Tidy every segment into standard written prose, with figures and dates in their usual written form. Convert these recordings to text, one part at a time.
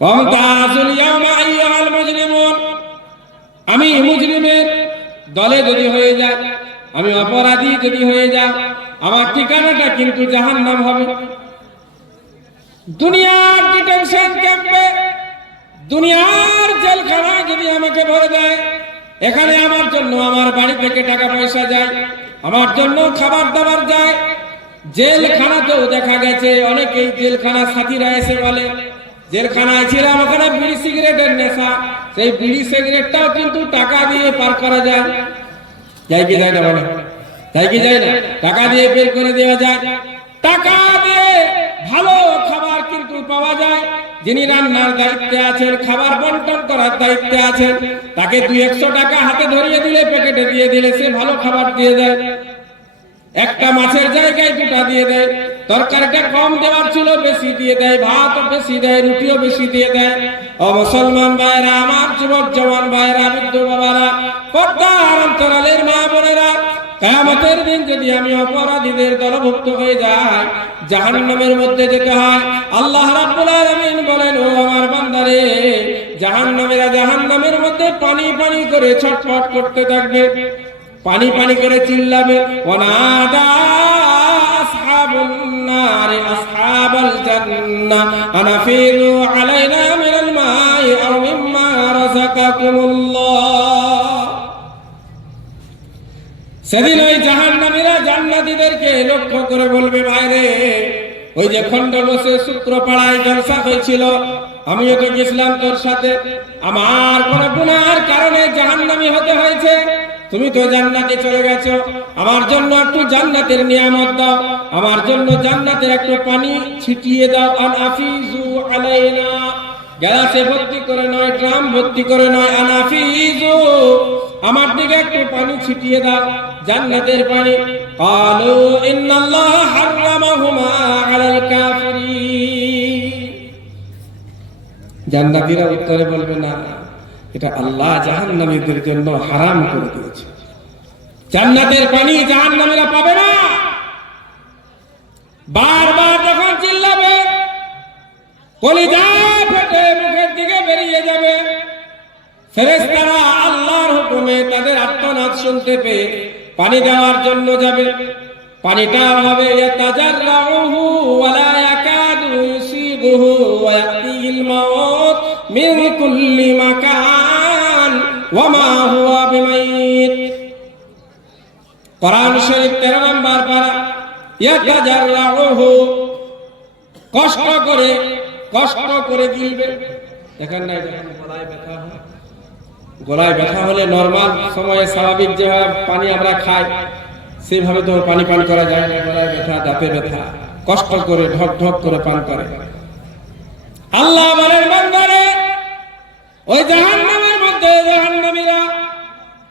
ওয়ামতাজুল ইয়াওমা আইয়ুহাল মুজরিমুন, আমি মুজরিমের দলে যদি হয়ে যাই, আমি অপরাধী যদি হয়ে যাই, আমার ঠিকানাটা কিন্তু জাহান্নাম হবে। দুনিয়ার ডিটেনশন ক্যাম্পে, দুনিয়ার জেলখানায় যদি আমাকে ভরে দেয়, এখানে আমার জন্য আমার বাড়ি থেকে টাকা পয়সা যায়, আমার জন্য খাবার দাবার যায়। জেলখানাতেও দেখা গেছে অনেকেই জেলখানা সাথীরা এসে বলে, জেলখানায় ছিলাম, ওখানে বিড়ি সিগারেটের নেশা, সেই বিড়ি সিগারেটটাও কিন্তু টাকা দিয়ে পার করা যায়। যাই কি যায় না বলে? যাই কি যায় না? টাকা দিয়ে বের করে দেওয়া যায়। টাকা দিয়ে ভালো খাবার কিন্তু পাওয়া যায়। যিনি রান্নার দায়িত্বে আছেন, খাবার বন্টন করার দায়িত্বে আছেন, তাকে 200-100 টাকা হাতে ধরিয়ে দিলে, প্যাকেটে দিয়ে দিলে সে ভালো খাবার দিয়ে দেয়। একটা মাছের জায়গায় 2টা দিয়ে দেয়, তরকারিটা কম দেওয়ার ছিল বেশি দিয়ে দেয়, ভাতও বেশি দেয়, রুটিও বেশি দিয়ে দেয়। ও মুসলমান ভাইরা, আমার যুবক জওয়ান ভাইরা, বৃদ্ধ বাবারা, পর্দার অন্তরালের মা বোনেরা, কিয়ামতের দিন যদি আমি অপরাধীদের দলভুক্ত হয়ে যাই, জাহান্নামের মধ্যে যেতে হয়। আল্লাহ রাব্বুল আলামিন বলেন, ও আমার বান্দারে, জাহান্নামীরা জাহান্নামের মধ্যে পানি পানি করে ছটফট করতে থাকবে, পানি পানি করে চিল্লাবে। ওয়ানাদা আসহাবুন নারি আসহাবাল জান্নাহ আনা ফিরু আলাইনা মিনাল মাই আও মিম্মা রাযাকাকুমুল্লাহ। সেদিন ওই জাহান্নামীরা জান্নাতীদেরকে লক্ষ্য করে বলবে, ভাইরে, ওই যে খণ্ডবসে সূত্রপাড়ায় জলসা হয়েছিল, আমিও তো গেছিলাম তোর সাথে, আমার কোন গুনার কারণে জাহান্নামী হতে হয়েছে, তুমি তো জান্নাতে চলে গেছো, আমার জন্য একটু জান্নাতের নিয়ামত দাও, আমার জন্য জান্নাতের একটু পানি ছিটিয়ে দাও। আনাফিজু আলাইনা, গ্লাসে ভর্তি করে নয়, ড্রাম ভর্তি করে নয়, আনাফিজু, আমার দিকে একটু পানি ছিটিয়ে দাও, জান্নাতের পানি। ক্বালু ইন্নাল্লাহ হারামাহুমা আলাল কাফিরিন, জান্নাতীরা উত্তরে বলবে, না, এটা আল্লাহ জাহান্নামীদের জন্য হারাম করে দিয়েছে, জান্নাতের পানি জাহান্নামীরা পাবে না। বারবার যখন চিল্লাবে, কলিজা ফেটে মুখের দিকে বেরিয়ে যাবে। ফেরেশতারা আল্লাহর হুকুমে তাদের আর্তনাদ শুনতে পেয়ে পানি দেওয়ার জন্য যাবে। পানিটা হবে ইয়াতাজাররাহু ওয়া লা ইয়াকাদু ইউসিবুহু ওয়া ইয়াতিহিল মাউত মিন কুল্লি মাকান ওয়া মা হুয়া বিমাইত। কোরআন শরীফ 13 নম্বর পারা। ইয়াতাজাররাহু, কষ্ট করে গিলবে। দেখেন না, গলায় ব্যথা হলে নরমাল সময়ে স্বাভাবিক যেভাবে পানি আমরা খাই, সেভাবে তো পানি পান করা যায় না। গলায় ব্যথা, দাঁতে ব্যথা, কষ্ট করে ঢক ঢক করে পান করে। আল্লাহ বলেন, বান্দারে, ওই জাহান্নামের মধ্যে জাহান্নামীরা,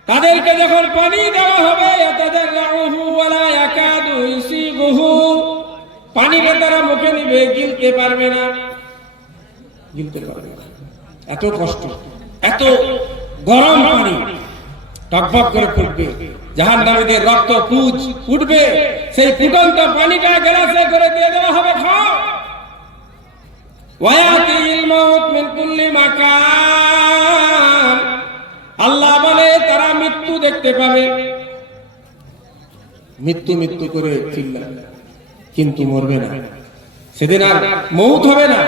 তাদেরকে যখন পানি দেওয়া হবে, ইয়াতাজাররাহু ওয়া লা ইয়াকাদু ইউসিবুহু, পানিটা তারা মুখে নিবে, গিলতে পারবে না, এত কষ্ট, এত গরম পানি টকবক করে ফুটবে, জাহান্নামীদের রক্ত পুঁজ ফুটবে, সেই ফুটন্ত পানিটা গ্লাসে করে দিয়ে দেওয়া হবে, খাও। ওয়ায়াতিল মাউত মিন কুল্লি মাকান, আল্লাহ বলে তারা মৃত্যু দেখতে পাবে, মৃত্যু মৃত্যু করে চিল্লাবে, কিন্তু মরবে না। সেদিন আর মৌত হবে না,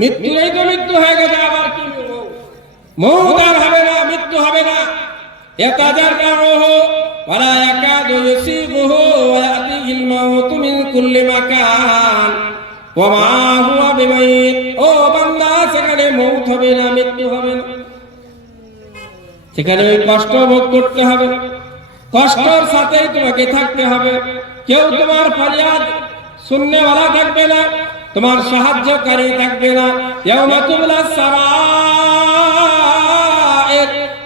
মৃত্যু এই তো মৃত্যু হয়ে গেছে, আবার কি মৌত আর হবে না, মৃত্যু হবে না। ইয়াতাজাররাহু ওয়া লা ইয়াকাদু ইউসিবুহু ওয়া ইয়াতিহিল মাউতু মিন কুল্লি মাকান ওয়া মা হুয়া বিমাইত। ও বান্দা, সেখানে মৌত হবে না, মৃত্যু হবে না, সেখানে ওই কষ্ট ভোগ করতে হবে, কষ্টের সাথে তোমাকে থাকতে হবে। কেউ তোমার ফরিয়াদ শুননেওয়ালা থাকবে না, তোমার সাহায্যকারী থাকবে না। ইয়াউমা তুবলাস সারাইর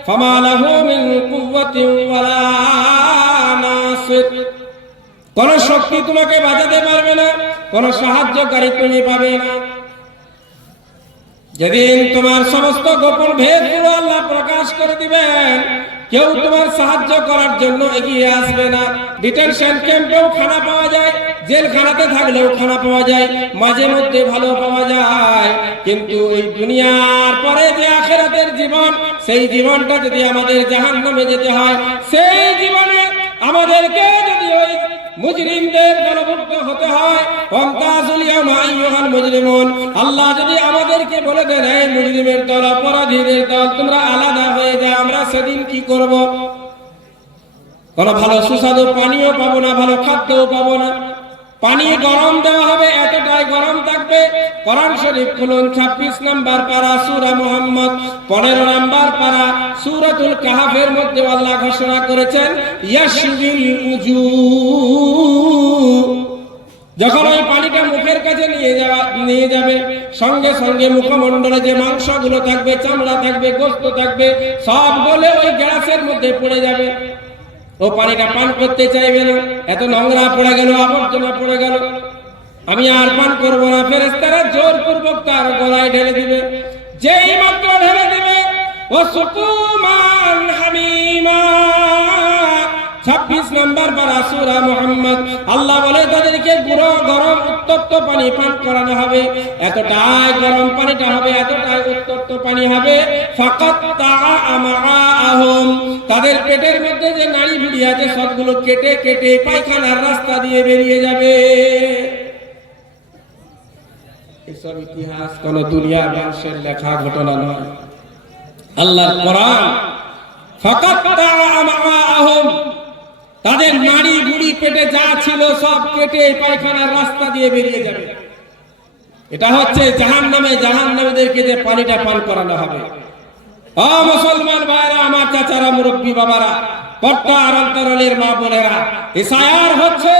ফামা লাহু মিন কুওয়াতিন ওয়ালা নাসির, কোন শক্তি তোমাকে বাঁচাতে পারবে না, কোন সাহায্যকারী তুমি পাবে না। যেদিন তোমার সমস্ত গোপন ভেদগুলো আল্লাহ প্রকাশ করে দিবেন, কেউ তোমার সাহায্য করার জন্য এগিয়ে আসবে না। ডিটেনশন ক্যাম্পেও খানা পাওয়া যায়, জেলখানাতে থাকলেও খানা পাওয়া যায়, মাঝে মধ্যে ভালো পাওয়া যায়, কিন্তু এই দুনিয়ার পরে যে আখিরাতের জীবন, সেই জীবনটা যদি আমাদের জাহান্নামে যেতে হয়, সেই জীবনে আমাদেরকে যদি ওই মুজরিমদের দলভুক্ত হতে হয়, ওয়ামতাজুল ইয়াওমা আইয়ুহাল মুজরিমুন, আল্লাহ যদি আমাদেরকে বলে দেন এই মুজরিমের দল, অপরাধীদের দল, তোমরা আলাদা হয়ে যাও, আমরা সেদিন কি করব? কোনো ভালো সুস্বাদু পানীয় পাবো না, ভালো খাদ্যও পাবো না। পানি গরম দেওয়া হবে, এতটাই গরম থাকবে। কোরআন শরীফ খুলুন, 26 নম্বর পারা, সূরা মুহাম্মদ 15 নম্বর পারা, সূরাতুল কাহফের মধ্যে আল্লাহ ঘোষণা করেছেন ইয়াশবিল উজু। যখন ওই পানিটা মুখের কাছে নিয়ে যাবে, সঙ্গে সঙ্গে মুখমণ্ডলে যে মাংসগুলো থাকবে, চামড়া থাকবে, গোশত থাকবে, সব গলে ওই গ্যাসের মধ্যে পড়ে যাবে। ও পানিটা পান করতে চাইবে না, এত নোংরা পড়ে গেল, আবর্জনা পড়ে গেল, আমি আর পান করব না। ফেরেশতারা জোরপূর্বক তার গলায় ঢেলে দিবে। যেই মাত্র ঢেলে দিবে, ও সুকুমান হামিমা, 26 নম্বর পারা সূরা মুহাম্মদ, আল্লাহ বলে তাদেরকে পুরো গরম উত্তপ্ত পানি পান করানো হবে। এতটাই গরম পানিটা হবে, এতটাই উত্তপ্ত পানি হবে, ফাকাত্তা আমাআহুম, তাদের পেটের মধ্যে যে নাড়ি ভুঁড়ি আছে সবগুলো কেটে কেটে পায়খানার রাস্তা দিয়ে বেরিয়ে যাবে। এসব ইতিহাস কোন দুনিয়ার মানুষের লেখা ঘটনা নয়, আল্লাহর কোরআন। ফাকাত্তা আমাআহুম, তাদের নাড়ি ভুঁড়ি পেটে যা ছিল সব কেটে পায়খানার রাস্তা দিয়ে বেরিয়ে যাবে। এটা হচ্ছে জাহান্নামে, জাহান্নামীদেরকে যে পানিটা পান করানো হবে। ও মুসলমান ভাইরা, আমার চাচারা, মুরব্বী বাবারা, পর্দা আর অন্তরালের মা বোনেরা, ইসায়ার হচ্ছে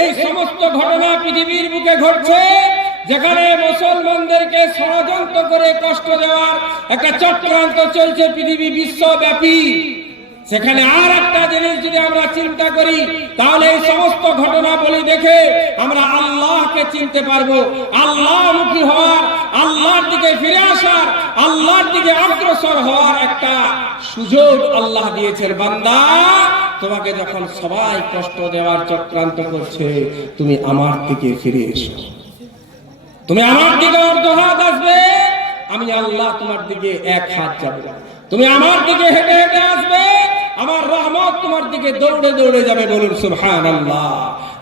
এই সমস্ত ঘটনা পৃথিবীর বুকে ঘটছে, যেখানে মুসলমানদেরকে ষড়যন্ত্র করে কষ্ট দেওয়ার একটা চক্রান্ত চলছে পৃথিবী বিশ্বব্যাপী। সেখানে আর একটা জিনিস যদি আমরা চিন্তা করি, তাহলে এই সমস্ত ঘটনাবলী দেখে আমরা আল্লাহকে চিনতে পারবো। আল্লাহমুখী হওয়ার, আল্লাহর দিকে ফিরে আসার, আল্লাহর দিকে অগ্রসর হওয়ার একটা সুযোগ আল্লাহ দিয়েছেন। বান্দা, তোমাকে যখন সবাই কষ্ট দেওয়ার চক্রান্ত করছে, তুমি আমার দিকে ফিরে এসো, তুমি আমার দিকে অর্ধ হাত আসবে, আমি আল্লাহ তোমার দিকে এক হাত যাবে। তুমি আমার দিকে হেঁটে হেঁটে আসবে, আমার রহমত তোমার দিকে দৌড়ে দৌড়ে যাবে। বলুন সুবহানাল্লাহ।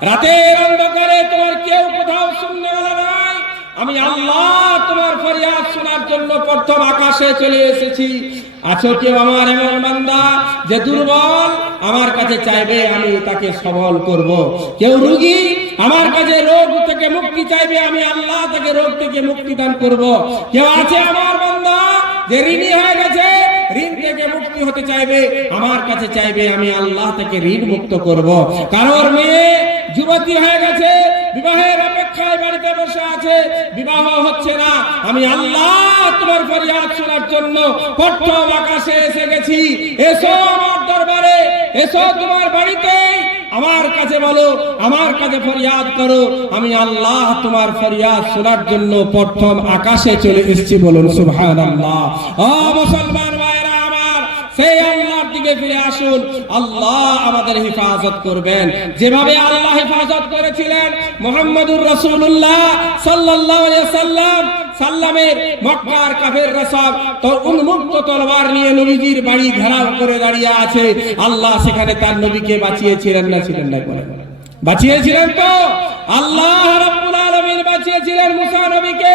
রাতের অন্ধকারে তোমার কেউ কোথাও শুননেওয়ালা নাই, আমি আল্লাহ তোমার ফরিয়াদ শোনার জন্য প্রথম আকাশে চলে এসেছি। আছো কেউ আমার এমন বান্দা যে দুর্বল, আমার কাছে চাইবে, আমি তাকে সবল করব। কেউ রোগী, আমার কাছে রোগ থেকে মুক্তি চাইবে, আমি আল্লাহ তাকে রোগ থেকে মুক্তি দান করব। কেউ আছে আমার বান্দা যে ঋণী হয়ে গেছে, ঋণ থেকে মুক্তি হতে চাইবে, আমার কাছে চাইবে, আমি আল্লাহ থেকে ঋণ মুক্ত করব। কারোর মেয়ে যুবতী হয়ে গেছে, বিবাহের অপেক্ষায় বাড়িতে বসে আছে, বিবাহ হচ্ছে না, আমি আল্লাহ তোমার ফরিয়াদ শোনার জন্য প্রথম আকাশে এসে গেছি। এসো আমার দরবারে, এসো তোমার বাড়িতে, আমার কাছে বলো, আমার কাছে ফরিয়াদ করো, আমি আল্লাহ তোমার ফরিয়াদ শোনার জন্য প্রথম আকাশে চলে এসেছি। বলুন সুবহানাল্লাহ। ও মুসলমান ভাইরা আমার, সেই আল্লাহর দিকে ফিরে আসুন। আল্লাহ আমাদের হেফাজত করবেন, যেভাবে আল্লাহ হেফাজত করেছিলেন মুহাম্মদুর রাসূলুল্লাহ সাল্লাল্লাহু আলাইহি সাল্লামের মক্কার কাফেররা সব তো উন্মুক্ত তলোয়ার নিয়ে নবীজির বাড়ি ঘেরাও করে দাঁড়িয়ে আছে। আল্লাহ সেখানে তার নবীকে বাঁচিয়েছিলেন না, ছিলেন না? বাঁচিয়েছিলেন তো। আল্লাহ রাব্বুল আলামিন বাঁচিয়েছিলেন মুসা নবীকে।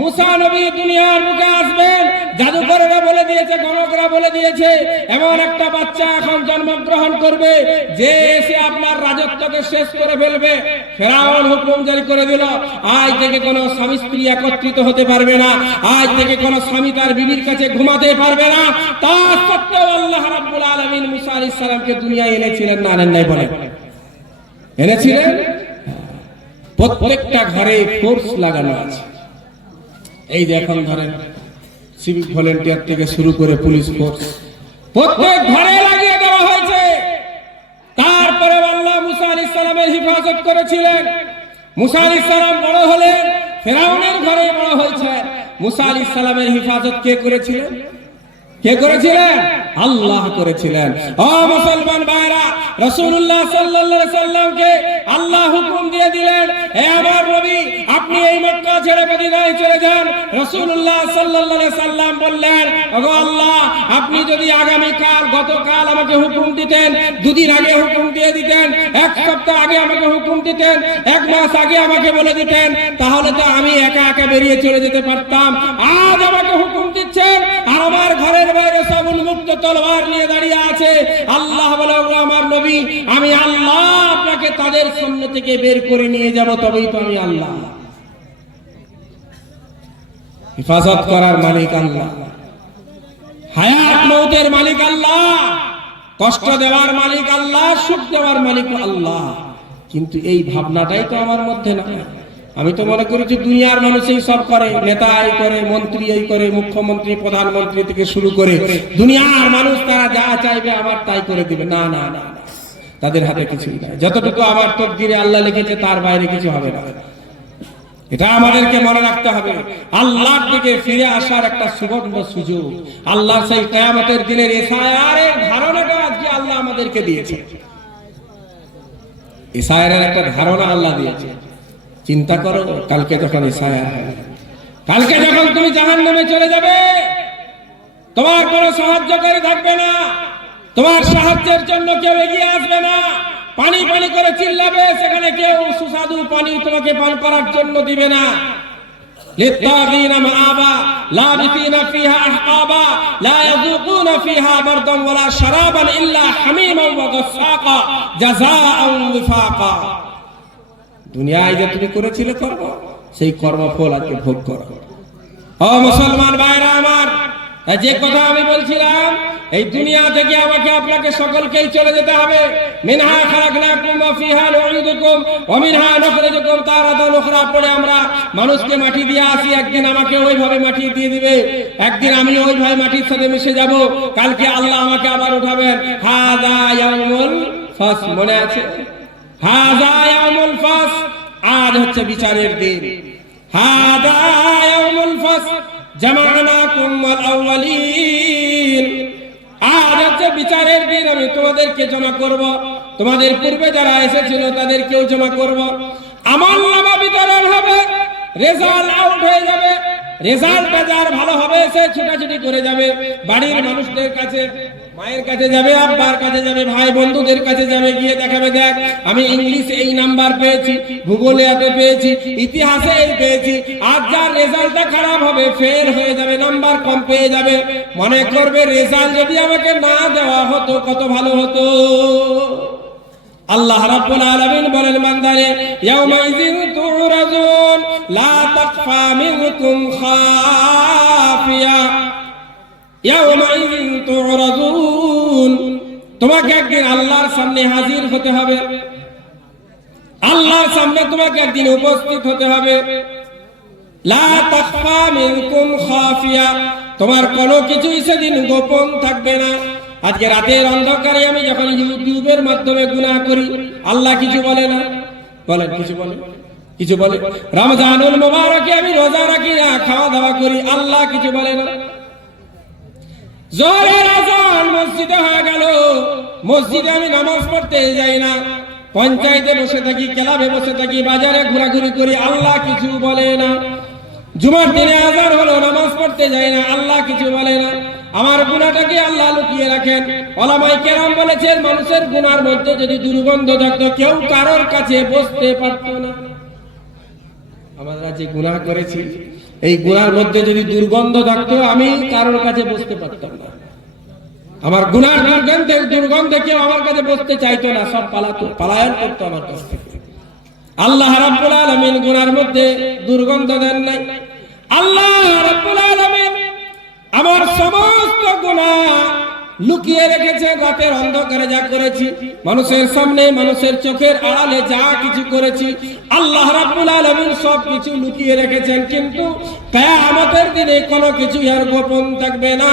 মুসা নবী দুনিয়ার মুখে আসবেন, জাদুকররা বলে দিয়েছে, গণকরা বলে দিয়েছে, এমন একটা বাচ্চা এখন জন্মগ্রহণ করবে যে এসে আপনার রাজত্বকে শেষ করে ফেলবে। ফেরাউন হুকুম জারি করে দিল, আজ থেকে কোনো স্বামী স্ত্রী একত্রিত হতে পারবে না, আজ থেকে কোনো স্বামী তার বিবির কাছে ঘুমাতে পারবে না। তা সত্ত্বেও আল্লাহ রাব্বুল আলামিন মুসা আলাইহিস সালামকে দুনিয়ায় এনেছিলেন না, আনেন নাই? বলে এনেছিলেন। প্রত্যেকটা ঘরে ফোর্স লাগানো আছে। এই যে এখন ধরেন সিভিক ভলেন্টিয়ার থেকে শুরু করে পুলিশ ফোর্স প্রত্যেক ঘরে লাগিয়ে দেওয়া হয়েছে। তারপরে আল্লাহ মুসা আলাইহিস সালামের হেফাজত করেছিলেন। মুসা আলাইহিস সালাম বড় হলেন, ফেরাউনের ঘরে বড় হয়েছে। মুসা আলাইহিস সালামের হেফাজত কে করেছিলেন? কে করেছিলেন? আল্লাহ করেছিলেন। ও মুসলমান ভাইরা, রাসূলুল্লাহ সাল্লাল্লাহু আলাইহি সাল্লামকে আল্লাহ হুকুম দিয়ে দিলেন, হে আমার নবী, আপনি এই মক্কা ছেড়ে মদিনায় চলে যান। রাসূলুল্লাহ সাল্লাল্লাহু আলাইহি সাল্লাম বললেন, ওগো আল্লাহ, আপনি যদি আগামী কাল, গতকাল আমাকে হুকুম দিতেন, দুদিন আগে হুকুম দিয়ে দিতেন, এক সপ্তাহ আগে আমাকে হুকুম দিতেন, এক মাস আগে আমাকে বলে দিতেন, তাহলে তো আমি একা একা বেরিয়ে চলে যেতে পারতাম। আজ আমাকে হুকুম দিচ্ছেন আর আমার ঘরের বাইরে সব উন্মুক্ত তলোয়ার নিয়ে দাঁড়িয়ে আছে। আল্লাহ বলে, ওগো আমার নবী, আমি আল্লাহ আপনাকে তাদের সামনে থেকে বের করে নিয়ে যাব, তবেই তো আমি আল্লাহ। হেফাজত করার মালিক আল্লাহ, হায়াত মউতের মালিক আল্লাহ, কষ্ট দেওয়ার মালিক আল্লাহ, সুখ দেওয়ার মালিক আল্লাহ। কিন্তু এই ভাবনাটাই তো আমার মধ্যে না। আমি তো মনে করি যে দুনিয়ার মানুষই সব করে, নেতা এই করে, মন্ত্রী এই করে, মুখ্যমন্ত্রী প্রধানমন্ত্রী থেকে শুরু করে দুনিয়ার মানুষ তারা যা চাইবে আমার তাই করে দিবে। না না না, তাদের হাতে কিছুই নাই। যতটুকু আমার তকদিরে আল্লাহ লিখেছে তার বাইরে কিছু হবে না। এটা আমাদেরকে মনে রাখতে হবে। আল্লাহর দিকে ফিরে আসার একটা সুবর্ণ সুযোগ, আল্লাহর সেই কিয়ামতের দিনের ইশারার ধারণাটা আজকে আল্লাহ আমাদেরকে দিয়েছে। ইশারার একটা ধারণা আল্লাহ দিয়েছে। চিন্তা করো, কালকে যখন ইশারা হবে, কালকে যখন তুমি জাহান্নামে চলে যাবে, তোমার কোনো সাহায্যকারী থাকবে না, তোমার সাহায্যের জন্য কেউ এগিয়ে আসবে না। পানি পানি করে চিল্লাবে, সেখানে কেউ সুস্বাদু পানি তোমাকে পান করার জন্য দিবে না। লিত্তাগিনা মাআবা লাবিসিনা ফিহা আহকাবা লা ইয়াযুকুনা ফিহা বারদান ওয়ালা শারাবান ইল্লা হামিমান ওয়া গাসসাকা জাযাআন ওয়াফাকা। দুনিয়ায় যে তুমি করেছিলে কর্ম, সেই কর্মফল আজকে ভোগ করো। ও মুসলমান ভাইরা আমার, যে কথা আমি বলছিলাম, এই দুনিয়া থেকে আমাকে আপনাকে সকলকেই চলে যেতে হবে। মিনহা খালাকনাকুম ওয়া ফিহা নুঈদুকুম ওয়া মিনহা নুখরিজুকুম তারাতান উখরা পড়ে আমরা মানুষকে মাটি দিয়ে আসি, একদিন আমাকে ওইভাবে মাটি দিয়ে দিবে, একদিন আমি ওইভাবে মাটির সাথে মিশে যাব, কালকে আল্লাহ আমাকে আবার উঠাবেন। হাযা ইয়াউমুল ফাস, মনে আছে? হাযা ইয়াউমুল ফাস, আজ হচ্ছে বিচারের দিন। হাযা ইয়াউমুল ফাস জামানাকুম ওয়াল আউয়ালিন, আজ হচ্ছে বিচারের দিন। আমি তোমাদেরকে জমা করব, তোমাদের পূর্বে যারা এসেছিল তাদেরকেও জমা করব। আমলনামা বিতরণ হবে, রেজাল্ট আউট হয়ে যাবে। রেজাল্টটা যার ভালো হবে সে ছুটাছুটি করে যাবে, বাড়ির মানুষদের কাছে, মায়ের কাছে যাবে, আব্বার কাছে যাবে, ভাই বন্ধুদের কাছে যাবে, গিয়ে দেখাবে, দেখ আমি ইংলিশে এই নাম্বার পেয়েছি, ভূগোলে এত পেয়েছি, ইতিহাসে এই পেয়েছি। আর যার রেজাল্টটা খারাপ হবে, ফেল হয়ে যাবে, নাম্বার কম পেয়ে যাবে, মনে করবে রেজাল্ট যদি আমাকে না দেওয়া হতো কত ভালো হতো। আল্লাহ রাব্বুল আলামিন বলেন বান্দারে, ইয়াউমাইযিন তুরাজুন লা তাখফা মিনকুম খাফিয়া, ইয়াউমাইযিন তুরাজুন, তোমাকে একদিন আল্লাহর সামনে হাজির হতে হবে, আল্লাহর সামনে তোমাকে একদিন উপস্থিত হতে হবে। লা তাখফা মিনকুম খাফিয়া, তোমার কোনো কিছুই সেদিন গোপন থাকবে না। আজকে রাতের অন্ধকারে আমি যখন ইউটিউবের মাধ্যমে গুনাহ করি, আল্লাহ কিছু বলে না? বলেন, কিছু বলে? কিছু বলে? রমজানুল মুবারকে আমি রোজা রাখি না, খাওয়া দাওয়া করি, আল্লাহ কিছু বলে না? জোহরের আযান মসজিদে হয়ে গেল, মসজিদে আমি নামাজ পড়তে যাই না, পঞ্চায়েতে বসে থাকি, ক্লাবে বসে থাকি, বাজারে ঘোরাঘুরি করি, আল্লাহ কিছু বলে না। জুমার দিনে আযান হলো, নামাজ পড়তে যাই না, আল্লাহ কিছু বলে না। আমার গুনাহটাকে আল্লাহ লুকিয়ে রাখেন। ওলামায়ে কেরাম বলেছেন, মানুষের গুনার মধ্যে যদি দুর্গন্ধ থাকতো, কেউ কারোর কাছে বসতে পারত না। আমরা যে গুনাহ করেছি, এই গুনার মধ্যে যদি দুর্গন্ধ থাকতো, আমি কারোর কাছে বসতে পারতাম না। আমার গুনার দুর্গন্ধে কেউ আমার কাছে বসতে চাইতো না, সব পালাতো, পলায়ন করতো আমার কাছ থেকে। আল্লাহ রাব্বুল আলামিন গুনার মধ্যে দুর্গন্ধ দেন নাই। আল্লাহ রাব্বুল আলামিন আমার সমস্ত গুনাহ লুকিয়ে রেখেছেন। রাতের অন্ধকারে যা করেছি, মানুষের সামনে, মানুষের চোখের আড়ালে যা কিছু করেছি, আল্লাহ রাব্বুল আলামিন সব কিছু লুকিয়ে রেখেছেন। কিন্তু কিয়ামতের দিনে কোনো কিছু আর গোপন থাকবে না।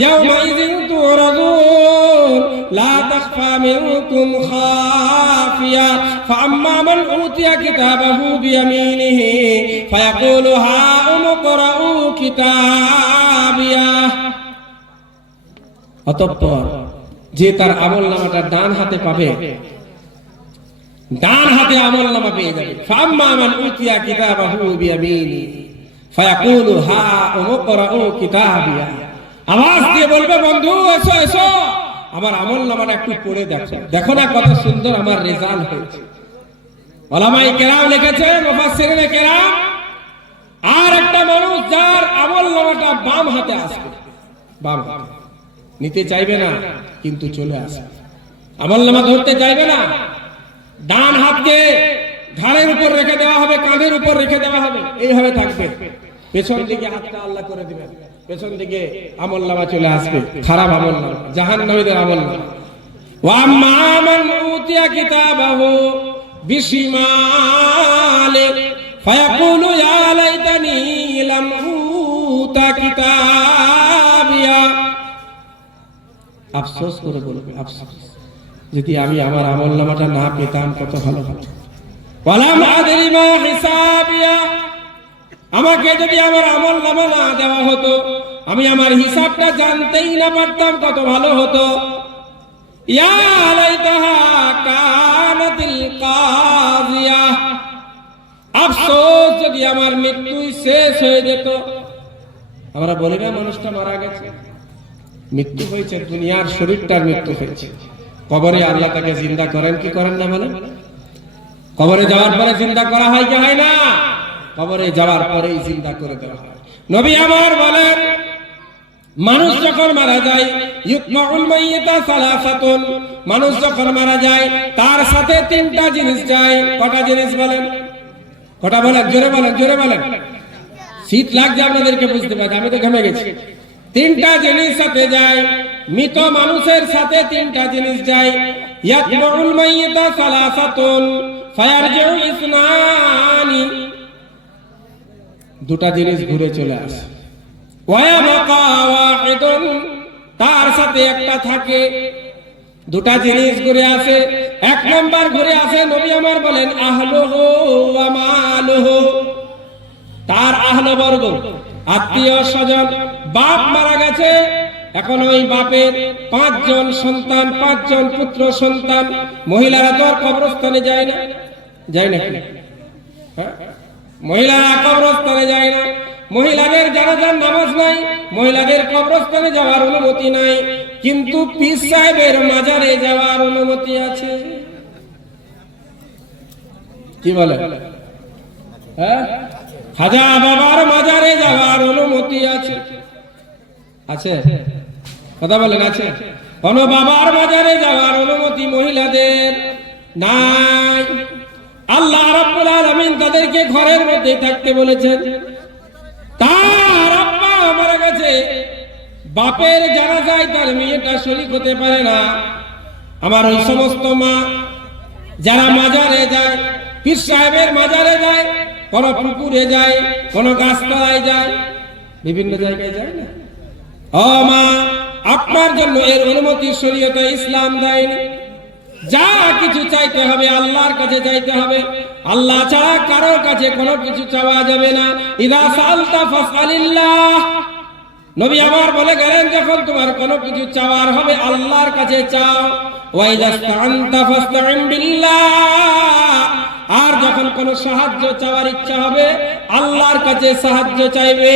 ইয়াউমাইযিন তুরাদুন লা তাখফা মিনকুম খাফিয়া ফাআম্মা মান উতিয়া কিতাবাহু বিয়ামিনিহি ফায়াকুলু হাউম ইকরাউ কিতাবিয়া। অতঃপর যে তার আমল নামাটা ডান হাতে পাবে, ডান হাতে আমল নামা পেয়ে যাবে। ফাম্মা মান উতিয়া কিতাবাহু বিয়ামিনি ফায়াকুলু হা উমকরাউ কিতাবিয়া, আওয়াজ দিয়ে বলবে বন্ধু এসো এসো আমার আমল নামাটা একটু পড়ে দেখো, দেখো না কত সুন্দর আমার রেজাল্ট হয়েছে। উলামায়ে কেরাম লিখেছেন, মুফাসসিরিনে কেরাম, আর একটা মানুষ যার আমল নামাটা বাম হাতে আসবে, বাম হাতে নিতে চাইবে না কিন্তু চলে আসবে, আমল নামা ধরতে চাইবে না, ডান হাতকে ঘাড়ের উপর রেখে দেওয়া হবে, কাঁধের উপর রেখে দেওয়া হবে, এইভাবে থাকবে, পেছন দিকে হাতটা আল্লাহ করে দিবেন, পেছন দিকে আমল নামা চলে আসবে, খারাপ আমল নামা, জাহান্নামীদের আমল নামা। ওয়া আম্মা মান উতিয়া কিতাবাহু বিশিমালি ফায়াকুলু ইয়া লাইতানি লাম উতা কিতাবিয়া, আফসোস করে বলবে, আফসোস যদি আমি আমার আমল নামাটা না পেতাম কত ভালো হতো। ওয়ালাম আদরি মা হিসাবিয়া, আমাকে যদি আমার আমল নামা না দেওয়া হতো, আমি আমার হিসাবটা জানতেই না পারতাম কত ভালো হতো। ইয়া লাইতাহা কানাতিল কাযিয়া, আফসোস যদি আমার মৃত্যুই শেষ হয়ে যেত। আমরা বলি না মানুষটা মারা গেছে, মৃত্যু হয়েছে, দুনিয়ার শরীরটার মৃত্যু হয়েছে, কবরে আল্লাহ তাকে জিন্দা করেন কি করেন না বলেন? কবরে যাওয়ার পরে জিন্দা করা হয় কি হয় না? কবরে যাওয়ার পরেই জিন্দা করে দেওয়া হয়। নবী আমার বলেন, মানুষ যখন মারা যায়, ইউতমাউল মাইয়িতা সালাসাতুন, মানুষ যখন মারা যায় তার সাথে তিনটা জিনিস যায়। কটা জিনিস বলেন? কটা বলেন? জোরে বলেন, জোরে বলেন। শীত লাগছে আপনাদেরকে বুঝতে পারছি, আমি তো ঘেমে গেছি। তিনটা জিনিস সাথে যায়, মৃত মানুষের সাথে তিনটা জিনিস যায়। ইয়াতমাউল মাইয়িতা সালাসাতুন ফায়ারজিউ ইসনানি, দুটা জিনিস ঘুরে চলে আসে। ওয়ায়াবকা ওয়াহিদুন, তার সাথে একটা থাকে। দুটা জিনিস ঘুরে আসে। এক নাম্বার ঘুরে আসে, নবী আমার বলেন আহলুহু ওয়া মালুহু, তার আহলবর্গ, আত্মীয় স্বজন। বাপ মারা গেছে, এখন ওই বাপের 5 জন সন্তান, 5 জন পুত্র সন্তান। মহিলারা তো কবরস্থানে যায় না, যায় না, মহিলারা কবরস্থানে যায় না, মহিলাদের জানাজার নামাজ নাই, মহিলাদের কবরস্থানে যাওয়ার অনুমতি নাই, কিন্তু পীর সাহেবের মাজারে যাওয়ার অনুমতি আছে। কি বলে? হ্যাঁ, খাজা বাবার মাজারে যাওয়ার অনুমতি আছে, আছে? কথা বলেন, আছে? কোন বাবার মাজারে যাওয়ার অনুমতি মহিলাদের নাই। আল্লাহ রাব্বুল আলামিন তাদেরকে ঘরের মধ্যে থাকতে বলেছেন। তার আব্বা মারা গেছে, বাপের জানাজায় তার মেয়েটা শরীক হতে পারে না। আমার ওই সমস্ত মা যারা মাজারে যায়, পীর সাহেবের মাজারে যায়, কোন পুকুরে যায়, কোন গাছতলায় যায়, বিভিন্ন জায়গায় যায় না। ও মা, আপনার জন্য এর অনুমতি শরীয়তে ইসলাম দেয়নি। যা কিছু চাইতে হবে আল্লাহর কাছে চাইতে হবে, আল্লাহ ছাড়া কারোর কাছে কোনো কিছু চাওয়া যাবে না। ইযা সালতা ফাসআলিল্লাহ, নবী আমার বলে গেলেন, যখন তোমার কোনো কিছু চাওয়ার হবে আল্লাহর কাছে চাও। ওয়া ইযা ইসতাআনতা ফাসতাইন বিল্লাহ, আর যখন কোনো সাহায্য চাওয়ার ইচ্ছা হবে আল্লাহর কাছে সাহায্য চাইবে,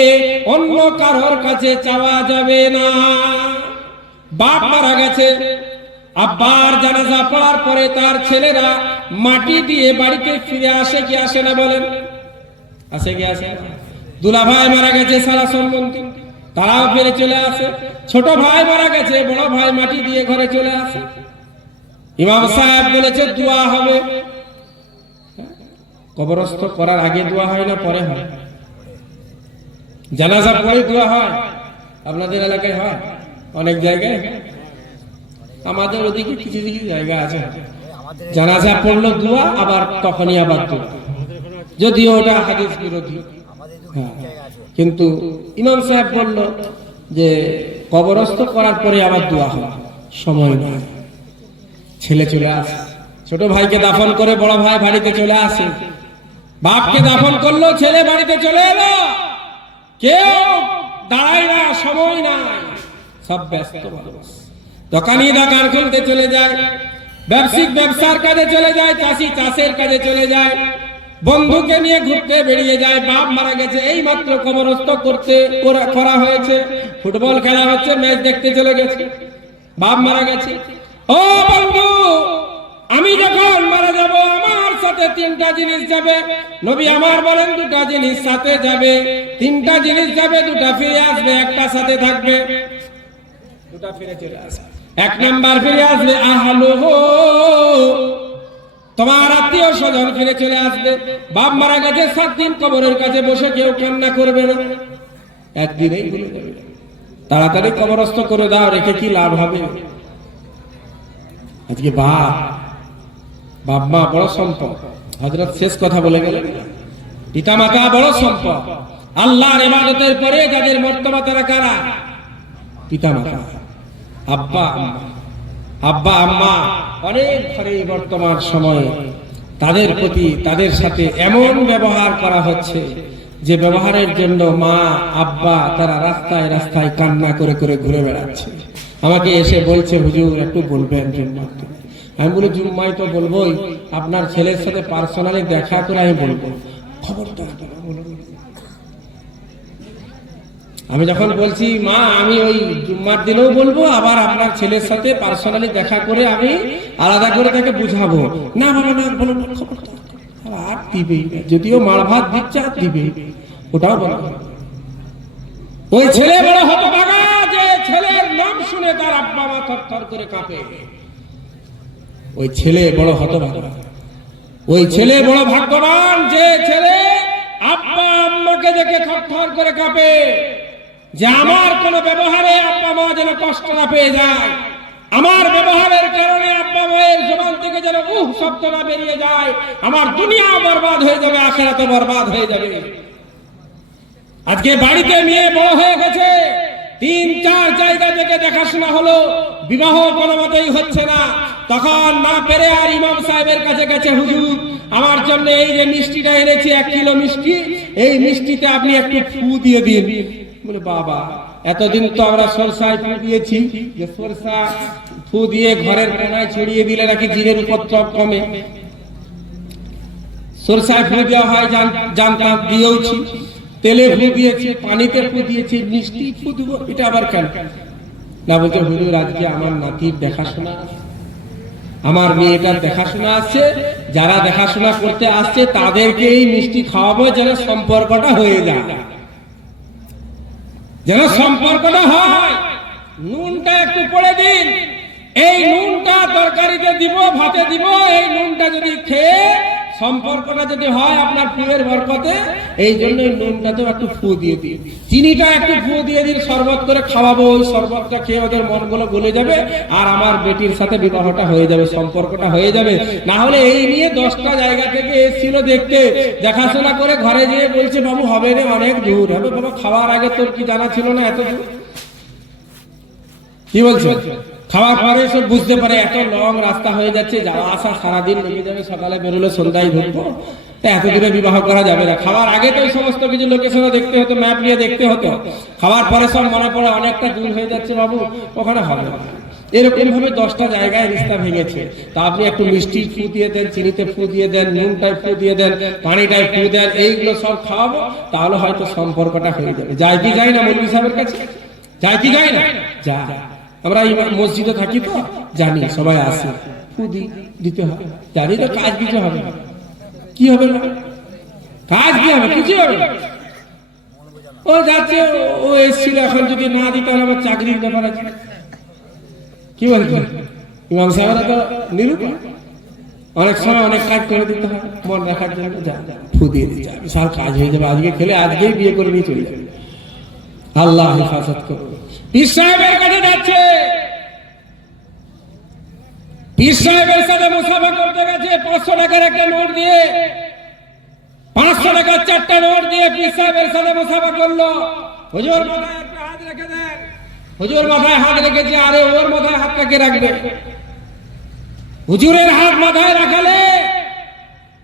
অন্য কারোর কাছে চাওয়া যাবে না। বাপ মারা গেছে, আব্বার জানাজা পড়ার পরে তার ছেলেরা মাটি দিয়ে বাড়িতে ফিরে আসে কি আসে না বলেন? আসে কি আসে? দুলা ভাই মারা গেছে সারা সম্বন্ধী, তারাও ফিরে চলে আসে। ছোট ভাই মারা গেছে, বড় ভাই মাটি দিয়ে ঘরে চলে আসে। ইমাম সাহেব বলেছে দোয়া হবে। কবরস্থ করার আগে দোয়া হয় না পরে হয়? জানাজা পরে দোয়া হয়? আপনাদের এলাকায় হয়? অনেক জায়গায়, আমাদের ওদিকে কিছু কিছু জায়গা আছে জানাজা পড়লো দোয়া, আবার তখনই আবার দোয়া, যদিও ওটা হাদিস বিরোধী। কিন্তু ইমাম সাহেব বলল যে কবরস্থ করার পরে আবার দোয়া হয়, সময় নেই। ছেলে চলে আসে, ছোট ভাইকে দাফন করে বড় ভাই বাড়িতে চলে আসে। বাপকে দাফন করলো, ছেলে বাড়িতে চলে এলো, কেউ দাঁড়ায় না, সময় নাই, সব ব্যস্ত মানুষ। দোকানি দোকান খুলতে চলে যায়, ব্যবসায়িক ব্যবসার কাজে চলে যায়, চাষি চাষের কাজে চলে যায়, বন্ধুকে নিয়ে ঘুরতে বেরিয়ে যায়। বাপ মারা গেছে, এই মাত্র কবরস্থ করা হয়েছে, ফুটবল খেলা হচ্ছে, ম্যাচ দেখতে চলে গেছে, বাপ মারা গেছে। ও বন্ধু, আমি যখন মারা যাব আমার সাথে তিনটা জিনিস যাবে। নবী আমার বলেন দুটা জিনিস সাথে যাবে, তিনটা জিনিস যাবে, দুটা ফিরে আসবে, একটা সাথে থাকবে। দুটা ফিরে চলে আসবে। এক নাম্বার ফিরে আসবে আহলুহু, তোমার আত্মীয় স্বজন ফিরে চলে আসবে। বাপ মারা গেছে 7 দিন কবরের কাছে বসে কেউ কান্না করবে না, একদিনেই ভুলে যাবে। তাড়াতাড়ি কবরস্থ করে দাও, রেখে কি লাভ হবে? আজকে বাপ মা বড় সম্পদ। হযরত শেষ কথা বলে গেলেন, পিতা মাতা বড় সম্পদ। আল্লাহর ইবাদতের পরে যাদের মর্তবা তারা কারা? পিতা মাতা, আব্বা আম্মা। অনেক ঘরে বর্তমান সময়ে তাদের প্রতি, তাদের সাথে এমন ব্যবহার করা হচ্ছে যে ব্যবহারের জন্য মা আব্বা তারা রাস্তায় রাস্তায় কান্না করে করে ঘুরে বেড়াচ্ছে। আমাকে এসে বলছে, হুজুর একটু বলবেন জুম্মা। আমি বলি, জুম্মায় তো বলবোই, আপনার ছেলের সাথে পার্সোনালি দেখা করে আমি বলবো। খবরটা আমি যখন বলছি মা আমি ওই জুম্মার দিনেও বলবো, আবার আপনার ছেলের সাথে পার্সোনালি দেখা করে আমি আলাদা করে তাকে বুঝাবো। না বাবা না, বলো না, খবরটা আর দিবেই না, যদিও মার ভাত দিচ্ছে আর দিবেই, ওটাও বলো। ওই ছেলে বড় হতভাগা যে ছেলের নাম শুনে তার আব্বা মা থরথর করে কাঁপে। ওই ছেলে বড় হতভাগা, ওই ছেলে বড় ভাগ্যবান যে ছেলে আব্বা আম্মাকে দেখে থরথর করে কাঁপে, যে আমার কোন ব্যবহারে আব্বা মা যেন কষ্ট না পেয়ে যায়, আমার ব্যবহারের কারণে আব্বা মায়ের জবান থেকে যেন শব্দ না বেরিয়ে যায়, আমার দুনিয়া বরবাদ হয়ে যাবে, আখিরাতও বরবাদ হয়ে যাবে। আজকে বাড়িতে মেয়ে বড় হয়ে গেছে, 3-4 জায়গা থেকে দেখাশোনা হলো, বিবাহ কোনো মতেই হচ্ছে না। তখন না পেরে আর ইমাম সাহেবের কাছে গেছে, হুজুর আমার জন্য এই যে মিষ্টিটা এনেছি 1 কিলো মিষ্টি, এই মিষ্টিতে আপনি একটু ফু দিয়ে দিন। বলে বাবা, এতদিন তো আমরা সরষায় ফু দিয়েছি, যে সরষা ফু দিয়ে ঘরের কোনায় ছড়িয়ে দিলে নাকি জিনের উপদ্রব কমে। সরষায় ফু দেওয়া হয় জানতাম, দিয়েওছি, তেলে ফু দিয়েছি, পানিতে ফু দিয়েছি, মিষ্টি ফু দিব, এটা আবার কেন? না বলতে, হুজুর আজকে আমার নাতির দেখাশোনা, আমার মেয়েটার দেখাশোনা আছে, যারা দেখাশোনা করতে আসছে তাদেরকে এই মিষ্টি খাওয়াবো, যেন সম্পর্কটা হয়ে যায়, যেন সম্পর্কটা হয়। নুনটা একটু পড়ে দিন, এই নুনটা তরকারিতে দিব, ভাতে দিব, এই নুনটা যদি খেয়ে সম্পর্কটা যদি হয় আপনার ফুয়ের বরকতে, এই জন্য নুনটাতেও একটু ফু দিয়ে দিন, চিনিটা একটু ফু দিয়ে দিন, শরবত করে খাওয়াবো, ওই শরবতটা খেয়ে ওদের মনগুলো গলে যাবে, আর আমার বেটির সাথে বিবাহটা হয়ে যাবে, সম্পর্কটা হয়ে যাবে। না হলে এই নিয়ে 10টা জায়গা থেকে এসেছিল দেখতে, দেখাশোনা করে ঘরে যেয়ে বলছে, বাবু হবে রে, অনেক দূর হবে। বাবা, খাওয়ার আগে তোর কি জানা ছিল না এত দূর? কি বলছো? খাওয়ার পরে সব বুঝতে পারে এত লং রাস্তা হয়ে যাচ্ছে, যাওয়া আসা সারাদিন লেগে যাবে, সকালে বেরোলে সন্ধ্যায় ঢুকবো, এত দূরে বিবাহ করা যাবে না। খাওয়ার আগে তো সমস্ত কিছু লোকেশনে দেখতে হতো, ম্যাপ নিয়ে দেখতে হতো, খাওয়ার পরে সব মনে পড়ে অনেকটা দূর হয়ে যাচ্ছে বাবু, ওখানে হবে না। এরকম ভাবে 10টা জায়গায় রিস্তা ভেঙেছে। তা আপনি একটু মিষ্টি ফু দিয়ে দেন, চিনিতে ফু দিয়ে দেন, নুনটায় ফু দিয়ে দেন, পানিটায় ফু দেন, এইগুলো সব খাওয়াবো, তাহলে হয়তো সম্পর্কটা হয়ে যাবে। যায় কি যায় না মৌলভী সাহেবের কাছে? যায় কি যায় না? যা, আমরা মসজিদে থাকি তো জানি, সবাই আসে, ফু দিতে হবে, জানি তো কাজ কিছু হবে না। কি হবে না? কাজ কি হবে? কিছু হবে না। ও যাচ্ছে, ও এসেছিল, এখন যদি না দিতে হলে আমার চাকরির ব্যাপার আছে। কি বলছেন? ইমাম সাহেবরা তো নিরুপায়, অনেক সময় অনেক কাজ করে দিতে হয় মন রাখার জন্য, যা ফু দিয়ে দিচ্ছে, বিশাল কাজ হয়ে যাবে, আজকে খেলে আজকেই বিয়ে করে নিয়ে চলে যাবে। আল্লাহ হেফাজত করবে। পীর সাহেবের কাছে যাচ্ছে, পীর সাহেবের সাথে মুসাফা করতে গেছে, 500 টাকার একটা নোট দিয়ে, 500 টাকার 4টা নোট দিয়ে পীর সাহেবের সাথে মুসাফা করলো। হুজুর মাথায় একটা হাত রেখে দেন, হুজুর মাথায় হাত রেখেছে, আরে ওর মাথায় হাতটা কে রাখবে? হুজুরের হাত মাথায় রাখালে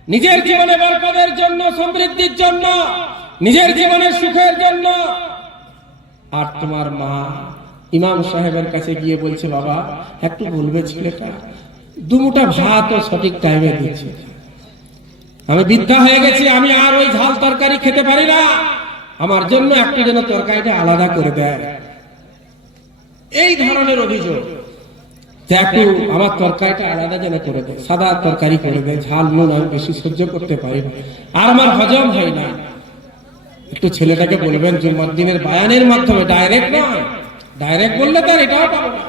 নিজের জীবনে বরকতের জন্য, সমৃদ্ধির জন্য, নিজের জীবনের সুখের জন্য। আর তোমার মা, ইমাম সাহেবের কাছে গিয়ে বলছে, বাবা একটু বলবে ছেলেটা দুমুঠা ভাতও সঠিক টাইমে দিচ্ছে, আমি বৃদ্ধা হয়ে গেছি, আমি আর ওই ঝাল তরকারি খেতে পারি না, আমার জন্য একটু যেন তরকারিটা আলাদা করে দেয়। এই ধরনের অভিযোগ যে একটু আমার তরকারিটা আলাদা যেন করে দেয়, সাদা তরকারি করে দেয়, ঝাল নুন আমি বেশি সহ্য করতে পারি না, আর আমার হজম হয় না। একটু ছেলেটাকে বলবেন জুম্মার দিনের বায়ানের মাধ্যমে, ডাইরেক্ট নয়, ডাইরেক্ট বললে তার এটাও পাবো না।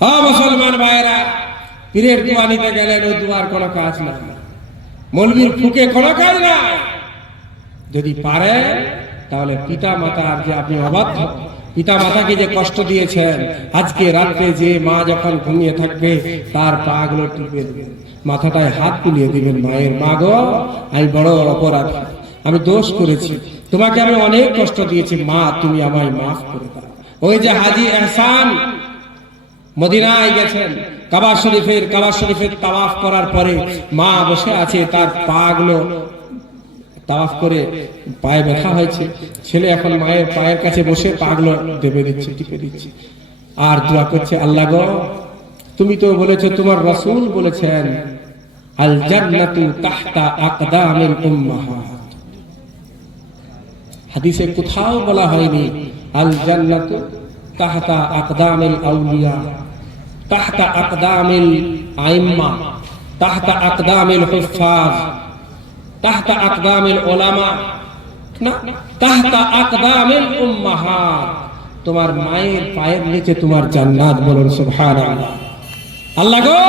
হ্যাঁ মুসলমান ভাইরা, পীরের দোয়া নিতে গেলেন, ওই দোয়ার কোনো কাজ না, মৌলবীর ফুকে কোনো কাজ না। যদি পারে তাহলে পিতা মাতার যে আপনি অবাধ্য, পিতা মাতাকে যে কষ্ট দিয়েছেন, আজকে রাত্রে যে মা যখন ঘুমিয়ে থাকবে তার পা গুলো টিপে দেবেন, মাথাটায় হাত তুলিয়ে দিবেন, মায়ের মা গো আমি বড় অপরাধী, আমি দোষ করেছি, তোমাকে আমি অনেক কষ্ট দিয়েছি, মা তুমি আমায় মাফ করে দাও। ওই যে হাজী এহসান মদিনায় গেছেন, কাবা শরীফের তাওয়াফ করার পরে মা বসে আছে, তার পা গুলো তাওয়াফ করে পায়ে ব্যথা হয়েছে, ছেলে এখন মায়ের পায়ের কাছে বসে পা গুলো দেবে দিচ্ছে, টিপে দিচ্ছে, আর দোয়া করছে, আল্লাহ গো তুমি তো বলেছো, তোমার রাসূল বলেছেন আল জান্নাতু তাহতা আকদামিল উম্মাহাত, হাদিসে কোথাও বলা হয়নি আল জান্নাতু তাহতা আকদামিল আউলিয়া, তাহতা আকদামিল আইম্মা, তাহতা আকদামিল হুফাজ, তাহতা আকদামিল উলামা, না, তাহতা আকদামিল উম্মাহাত, তোমার মায়ের পায়ের নিচে তোমার জান্নাত। বলুন সুবহানাল্লাহ। আল্লাহ গো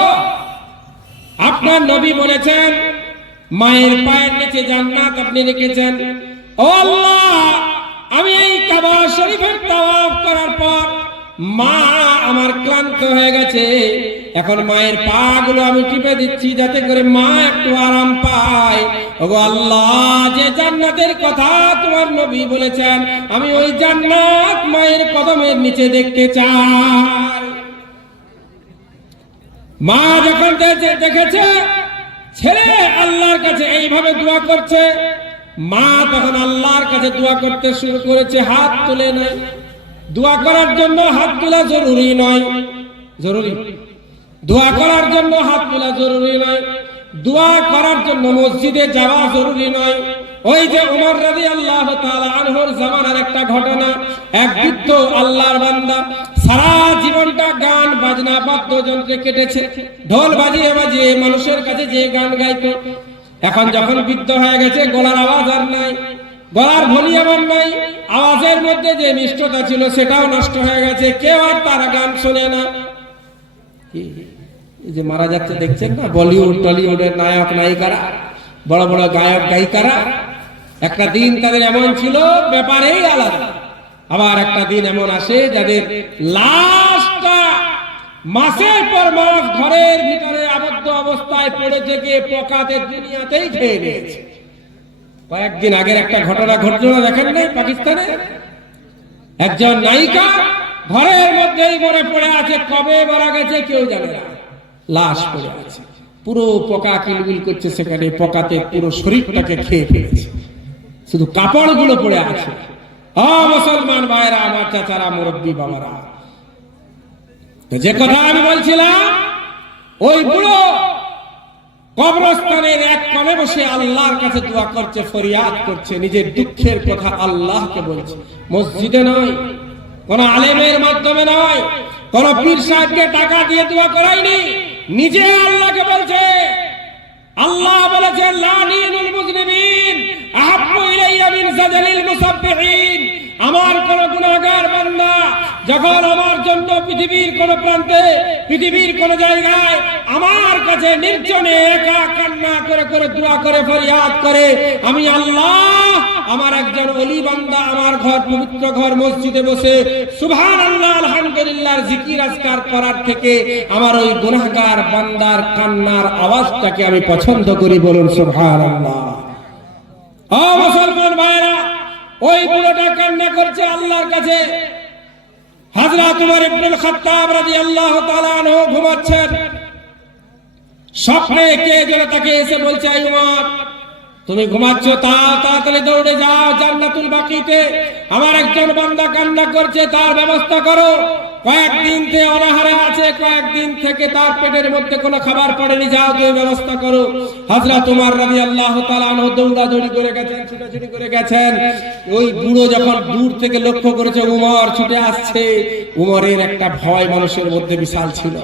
আপনার নবী বলেছেন মায়ের পায়ের নিচে জান্নাত আপনি রেখেছেন। ও আল্লাহ, আমি এই কাবা শরীফের তাওয়াফ করার পর মা আমার ক্লান্ত হয়ে গেছে, এখন মায়ের পা গুলো আমি টিপে দিচ্ছি যাতে করে মা একটু আরাম পায়। ওগো আল্লাহ, যে জান্নাতের কথা তোমার নবী বলেছেন, আমি ওই জান্নাত মায়ের কদমের নিচে দেখতে চাই। মা যখন দেখেছে ছেলে আল্লাহর কাছে এইভাবে দোয়া করছে, মা তখন আল্লাহর কাছে দোয়া করতে শুরু করেছে, হাত তুলে নাই। দোয়া করার জন্য হাত তোলা জরুরি নয়, জরুরি দোয়া করার জন্য হাত তোলা জরুরি নয়, দোয়া করার জন্য মসজিদে যাওয়া জরুরি নয়। ওই যে ওমর রাদিয়াল্লাহু তাআলা আনহুর জামানার একটা ঘটনা, এক বৃদ্ধ আল্লাহর বান্দা সারা জীবনটা গান বাজনা বাদ্যযন্ত্রে কেটেছে, ঢোল বাজিয়ে বাজিয়ে মানুষের কাছে যে গান গাইতো। এখন যখন বৃদ্ধ হয়ে গেছে, গলার আওয়াজ আর নাই, গলার ভলিউম আর নাই, আওয়াজের মধ্যে যে মিষ্টতা ছিল সেটাও নষ্ট হয়ে গেছে, কেউ আর তার গান শোনে না। এই যে মারা যাচ্ছে দেখছেন না, বলিউড টলিউডের নায়ক নায়িকারা, বড় বড় গায়ক গায়িকারা, একটা দিন তাদের এমন ছিল ব্যাপারেই আলাদা, আবার একটা দিন এমন আসে যাদের লাশটা মাসের পর মাস ঘরের ভিতরে আবদ্ধ অবস্থায় পড়ে থেকে পোকাতে দুনিয়াতেই খেয়ে নিয়েছে। কয়েকদিন আগের একটা ঘটনা ঘটলো না, দেখেন নাই? পাকিস্তানে একজন নায়িকা ঘরের মধ্যেই মরে পড়ে আছে, কবে মারা গেছে কেউ জানে না, লাশ পড়ে আছে, পুরো পোকা কিলবিল করছে, সেখানে পোকাতে পুরো শরীরটাকে খেয়ে ফেলেছে, শুধু কাপড়গুলো পড়ে আছে। মুসলমান ভাইরা, আমার চাচারা, মুরব্বী বাবারা, যে কথা আমি বলছিলাম, ওই বুড়ো কবরস্থানের এক কোণে বসে আল্লাহর কাছে দোয়া করছে, ফরিয়াদ করছে, নিজের দুঃখের কথা আল্লাহকে বলছে। মসজিদে নয়, কোন আলেমের মাধ্যমে নয়, কোন পীর সাহেবকে টাকা দিয়ে দোয়া করায়নি, নিজে আল্লাহকে বলছে। আল্লাহ বলেছেন, লানিনুল মুজরিমিন আহাব্বু ইলাইয়া মিন সাজালিল মুসাব্বিহিন। আমার কোন গুনাহগার বান্দা যখন আমার জন্য পৃথিবীর কোন প্রান্তে, পৃথিবীর কোন জায়গায় আমার কাছে নির্জনে একা কান্না করে করে দোয়া করে ফরিয়াদ করে, আমি আল্লাহ আমার একজন ওলি বান্দা আমার ঘর, পবিত্র ঘর মসজিদে বসে সুবহানাল্লাহ আলহামদুলিল্লাহর জিকির আজকার করার থেকে আমার ওই গুনাহগার বান্দার কান্নার আওয়াজটাকে আমি পছন্দ করি। বলুন সুবহানাল্লাহ। মুসলমান ভাইরা, ওই বুড়োটা কান্না করছে আল্লাহর কাছে। হযরত ওমর ইবনে খাত্তাব রাদিয়াল্লাহু তাআলা আনহু ঘুমাচ্ছেন, স্বপ্নে কে যেন তাকে এসে বলছে, ওমর তুমি ঘুমাচ্ছ, তাড়াতাড়ি দৌড়ে যাও জান্নাতুল বাকিতে। আমার একজন বান্দা কান্না করছে, তার ব্যবস্থা করো। কয়েকদিন থেকে অনাহারে আছে, কয়েকদিন থেকে তার পেটের মধ্যে কোনো খাবার পড়েনি, যাও তুমি ব্যবস্থা করো। হযরত ওমর রাদিয়াল্লাহু তাআলা আনহু দৌড়াদৌড়ি করে গেছেন, ছুটাছুটি করে গেছেন। ওই বুড়ো যখন দূর থেকে লক্ষ্য করেছে ওমর ছুটে আসছে, ওমরের একটা ভয় মানুষের মধ্যে বিশাল ছিল,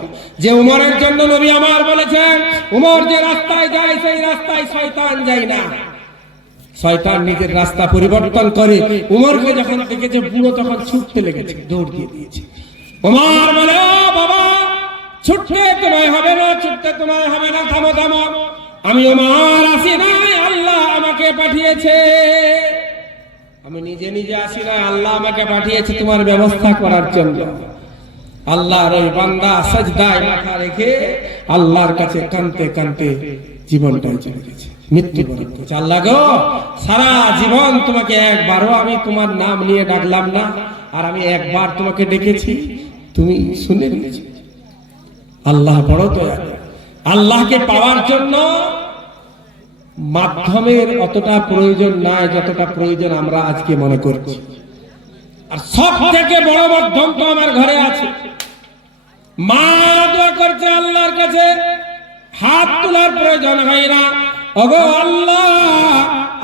যে ওমরের জন্য নবী আমার বলেছেন, ওমর যে রাস্তায় যায় সেই রাস্তায় শয়তান যায় না, শয়তান নিজের রাস্তা পরিবর্তন করে। ওমরকে যখন দেখেছে বুড়ো, তখন ছুটতে লেগেছে, দৌড় দিয়ে দিয়েছে। ওমর বলে, ও বাবা, ছুটতে তোমায় হবে না, ছুটতে তোমায় হবে না, থামো থামো, আমি ওমর আসি না, আল্লাহ আমাকে পাঠিয়েছে। আমি নিজে নিজে আসি না, আল্লাহ আমাকে পাঠিয়েছে তোমার ব্যবস্থা করার জন্য। আল্লাহর ওই বান্দা সাজদায় মাথা রেখে আল্লাহর কাছে কাঁদতে কাঁদতে জীবনটাই চলে গেছে, মৃত্যুবরণ করেছে। আল্লাহ গো, সারা জীবন তোমাকে একবারও আমি তোমার নাম নিয়ে ডাকলাম না, আর আমি একবার তোমাকে ডেকেছি, তুমি শুনে নিয়েছি। আল্লাহ বড় দয়ালু। আল্লাহকে পাওয়ার জন্য মাধ্যমের অতটা প্রয়োজন নাই যতটা প্রয়োজন আমরা আজকে মনে করছি। আর সব থেকে বড় মাধ্যম তো আমার ঘরে আছে। মা দোয়া করছে আল্লাহর কাছে, হাত তোলার প্রয়োজন হয় না। ওগো আল্লাহ,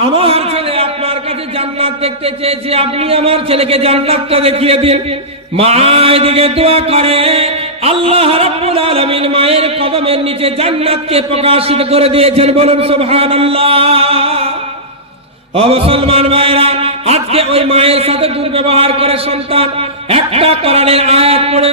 আমার ছেলে আপনার কাছে জান্নাত দেখতে চেয়েছে, আপনি আমার ছেলেকে জান্নাতটা দেখিয়ে দিন। মা এদিকে দোয়া করে, আল্লাহ রাব্বুল আলামিন মায়ের কদমের নিচে জান্নাতকে প্রকাশিত করে দিয়েছেন। বলুন সুবহানাল্লাহ। ও মুসলমান ভাইরা, আজকে ওই মায়ের সাথে দুর্ব্যবহার করে সন্তান একটা কোরআনের আয়াত পড়ে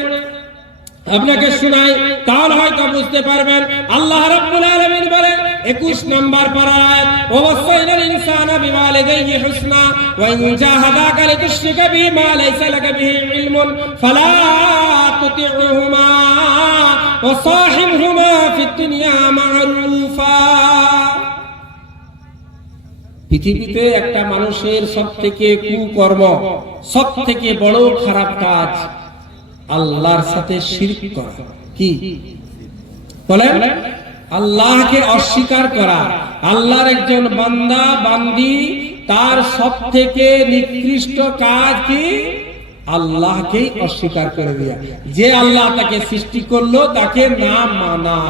আপনাকে শোনাই, তাহলে হয়তো বুঝতে পারবেন। আল্লাহ রাব্বুল আলামিন বলেন 21 নম্বর পারা আয়াত, ওয়াসাইনাল ইনসানা বিওয়ালিদাইহি হুসনা ওয়া ইন জাহাদাকা লিতুশরিকা বিহি মা লাইসা লাকা বিহি ইলমুন ফালা তুতি'হুমা ওয়া সাহিবহুমা ফিদ দুনিয়া মা'রুফা। পৃথিবীতে একটা মানুষের সবথেকে কুকর্ম, সবথেকে বড় খারাপ কাজ আল্লাহর সাথে শিরক করা। কি বলেন? আল্লাহকে অস্বীকার করা। আল্লাহর একজন বান্দা বান্দি, তার সবথেকে নিকৃষ্ট কাজ কি? আল্লাহকেই অস্বীকার করে দেয়া, যে আল্লাহ তাকে সৃষ্টি করলো তাকে না মানা।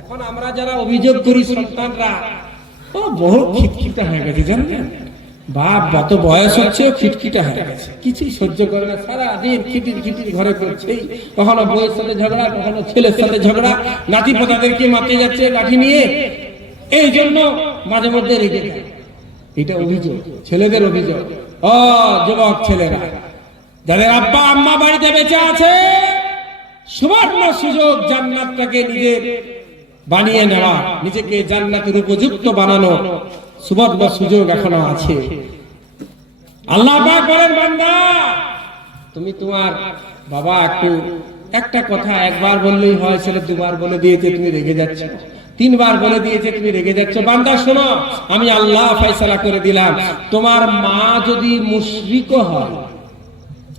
এখন আমরা যারা অভিযোগ করি সন্তানরা, ও বহু খিটখিটা হয়ে গেছে, জানেন, বাপ যত বয়স হচ্ছে খিটখিটা হয়ে গেছে, কিছুই সহ্য করে না, সারাদিন খিটির খিটির ঘরে করছে। কখনো বউয়ের সাথে ঝগড়া, কখনো ছেলের সাথে ঝগড়া, নাতি পোতাদেরকে মারতে যাচ্ছে লাঠি নিয়ে, এই জন্য মাঝে মধ্যে রেগে যায়। এটা অভিযোগ, ছেলেদের অভিযোগ। ও যুবক ছেলেরা, যাদের আব্বা আম্মা বাড়িতে বেঁচে আছে, সুবর্ণ সুযোগ জান্নাতটাকে নিজের বানিয়ে নেওয়া, নিজেকে জান্নাতের উপযুক্ত বানানো সুবর্ণ সুযোগ এখনো আছে। আল্লাহ পাক বলেন, বান্দা তুমি তোমার বাবা একটা কথা একবার বললেই হয়, ছেলে দুবার বলে দিয়েছে তুমি রেগে যাচ্ছ, তিনবার বলে দিয়েছে তুমি রেগে যাচ্ছ। বান্দা শোনো, আমি আল্লাহ ফয়সালা করে দিলাম, তোমার মা যদি মুশরিক হয়,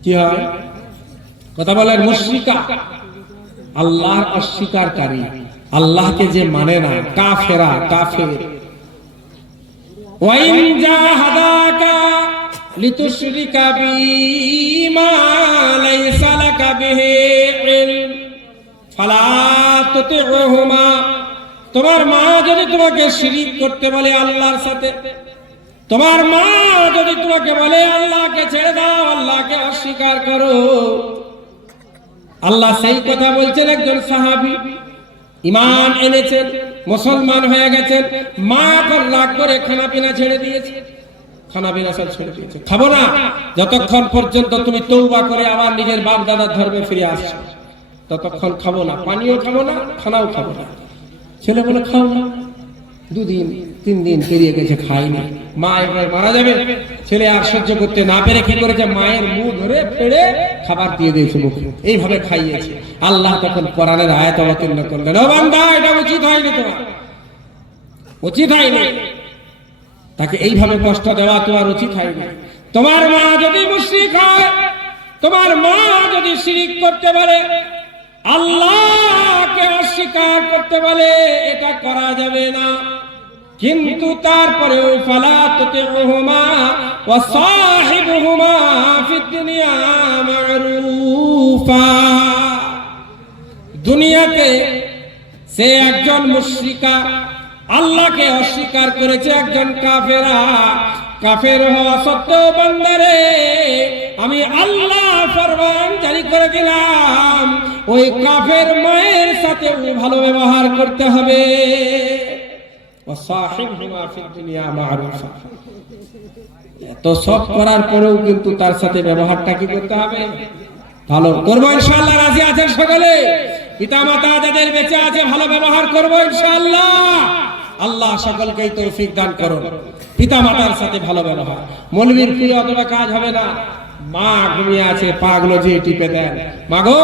কি হয়? কথা বলেন, মুশরিকা, আল্লাহর অস্বীকারী, আল্লাহকে যে মানে না, কাফেরা, কাফের। ওয়াইন জাহাদাকা লিতুশরিকা বিমা লাইসা লাকা বিহি ইলম ফালা তুতি'হুমা। তোমার মা যদি তোমাকে শিরিক করতে বলে আল্লাহর সাথে, তোমার মা যদি তোমাকে বলে আল্লাহকে ছেড়ে দাও, আল্লাহকে অস্বীকার করো। আল্লাহ সেই কথা বলছেন, একজন সাহাবী ঈমান এনেছেন, মুসলমান হয়ে গেছেন, মা এখন রাগ করে খানা পিনা ছেড়ে দিয়েছে, খানা পিনা সব ছেড়ে দিয়েছে, খাবো না যতক্ষণ পর্যন্ত তুমি তওবা করে আবার নিজের বাপ দাদার ধর্মে ফিরে আসছো, ততক্ষণ খাবো না, পানিও খাবো না, খানাও খাবো না। ছেলে বলে খাও না। 2 দিন 3 দিন পেরিয়ে গেছে, খাইনি। মা এবার মারা যাবে, ছেলে আর সহ্য করতে না পেরে কি করেছে, মায়ের মুখ ধরে ফেড়ে খাবার দিয়ে দিয়েছে মুখে, এইভাবে খাইয়েছে। আল্লাহ তখন কোরআনের আয়াত অবতীর্ণ করলেন, ও বান্দা, এটা উচিত হয়নি, তোমার উচিত হয়নি, তাকে এইভাবে কষ্ট দেওয়া তোমার উচিত হয়নি। তোমার মা যদি মুশরিক হয়, তোমার মা যদি শিরিক করতে পারে, আল্লাহকে অস্বীকার করতে বলে, এটা করা যাবে না। কিন্তু তারপরেও ফালা তুতিউহুমা ওয়া সাহিবুহুমা ফিদ দুনিয়া মা'রুফা। দুনিয়াতে সে একজন মুশরিকা, আল্লাহকে অস্বীকার করেছে, একজন কাফেরা। কাফের হওয়া সত্ত্বেও বান্দারে আমি আল্লাহ ফরমান জারি করে দিলাম, ওই কাফের মায়ের সাথে ভালো ব্যবহার করতে হবে। এত সব করার পরেও কিন্তু তার সাথে ব্যবহারটা কি করতে হবে? ভালো করবো ইনশাআল্লাহ। রাজি আছেন সকলে? পিতা মাতা যাদের বেঁচে আছে ভালো ব্যবহার করবো ইনশাআল্লাহ। আল্লাহ সকলকেই তৌফিক দান করুন। পিতা মাতার সাথে ভালো ব্যবহার। মৌলবীর প্রিয় অথবা কাজ হবে না। মা ঘুমিয়ে আছে, পাগুলো যে টিপে দেন, মা গো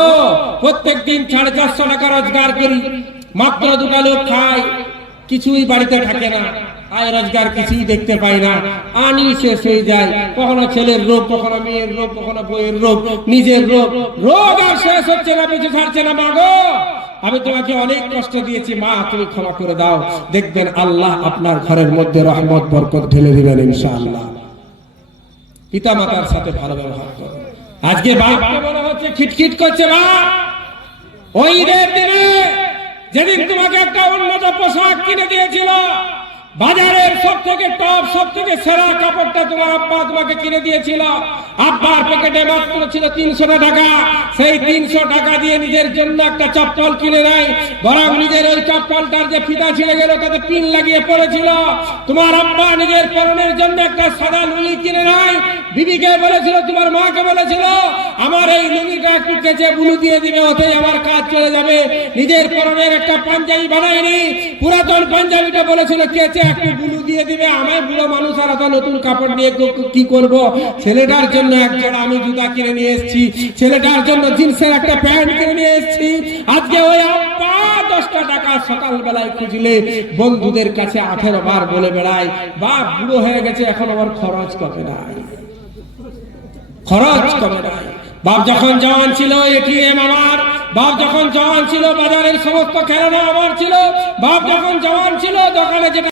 প্রত্যেকদিন 450 টাকা রোজগার করি, মাত্র 2টা লোক খায়, কিছুই বাড়িতে থাকে না, আয় রোজগার কিছুই দেখতে পাই না, আনি শেষ হয়ে যায়। কখনো ছেলের রোগ, কখনো মেয়ের রোগ, কখনো বইয়ের রোগ, নিজের রোগ, রোগ আর শেষ হচ্ছে না, পিছু ছাড়ছে না। মা গো আমি তোমাকে অনেক কষ্ট দিয়েছি, মা তুমি ক্ষমা করে দাও। দেখবেন আল্লাহ আপনার ঘরের মধ্যে রহমত বরকত ঢেলে দিবেন ইনশাআল্লাহ। পিতা মাতার সাথে ভালো ব্যবহার করো। আজকে বাপকে মনে হচ্ছে খিটখিট করছে, মা ওই ঈদের দিনে যেদিন তোমাকে একটা উন্নত পোশাক কিনে দিয়েছিল, বাজারের সব থেকে টপ, সব থেকে সেরা কাপড়টা তোমার আব্বা তোমাকে কিনে দিয়েছিল, আব্বার পকেটে মাত্র ছিল 300 টাকা। সেই 300 টাকা দিয়ে নিজের জন্য একটা চপ্পল কিনে নেয়, বরং নিজের ওই চপ্পলটার যে ফিতা ছিঁড়ে গেল তাতে পিন লাগিয়ে পড়েছিল। তোমার আব্বা নিজের পরনের জন্য একটা সাদা লুঙ্গি কিনে নেয়, বিবিকে বলেছিল, তোমার মাকে বলেছিল, আমার এই লুঙ্গিটা একটু কেচে বুলু দিয়ে দিবে, ওতেই আমার কাজ চলে যাবে। নিজের পরনের একটা পাঞ্জাবি বানায়নি, পুরাতন পাঞ্জাবিটা বলেছিল কেচে একটু বুলু দিয়ে দিবে। আমি বুড়ো মানুষ আর এত নতুন কাপড় নিয়ে কি করব? ছেলেটার জন্য এক জোড়া আমি জুতা কিনে নিয়ে এসেছি, ছেলেটার জন্য জিন্সের একটা প্যান্ট কিনে নিয়ে এসেছি। আজকে ওই আব্বা 10টা টাকা সকালবেলায় খুঁজলে বন্ধুদের কাছে 18 বার বলে বেড়ায়, বাপ বুড়ো হয়ে গেছে, এখন আমার খরচ কমে নাই, খরচ কমে নাই। বাপ যখন জওয়ান ছিল এটিএম আমার, বাপ যখন জওয়ান ছিল বাজারের সমস্ত খেলনা আমার ছিল, বাপ যখন জওয়ান ছিল দোকানে যেটা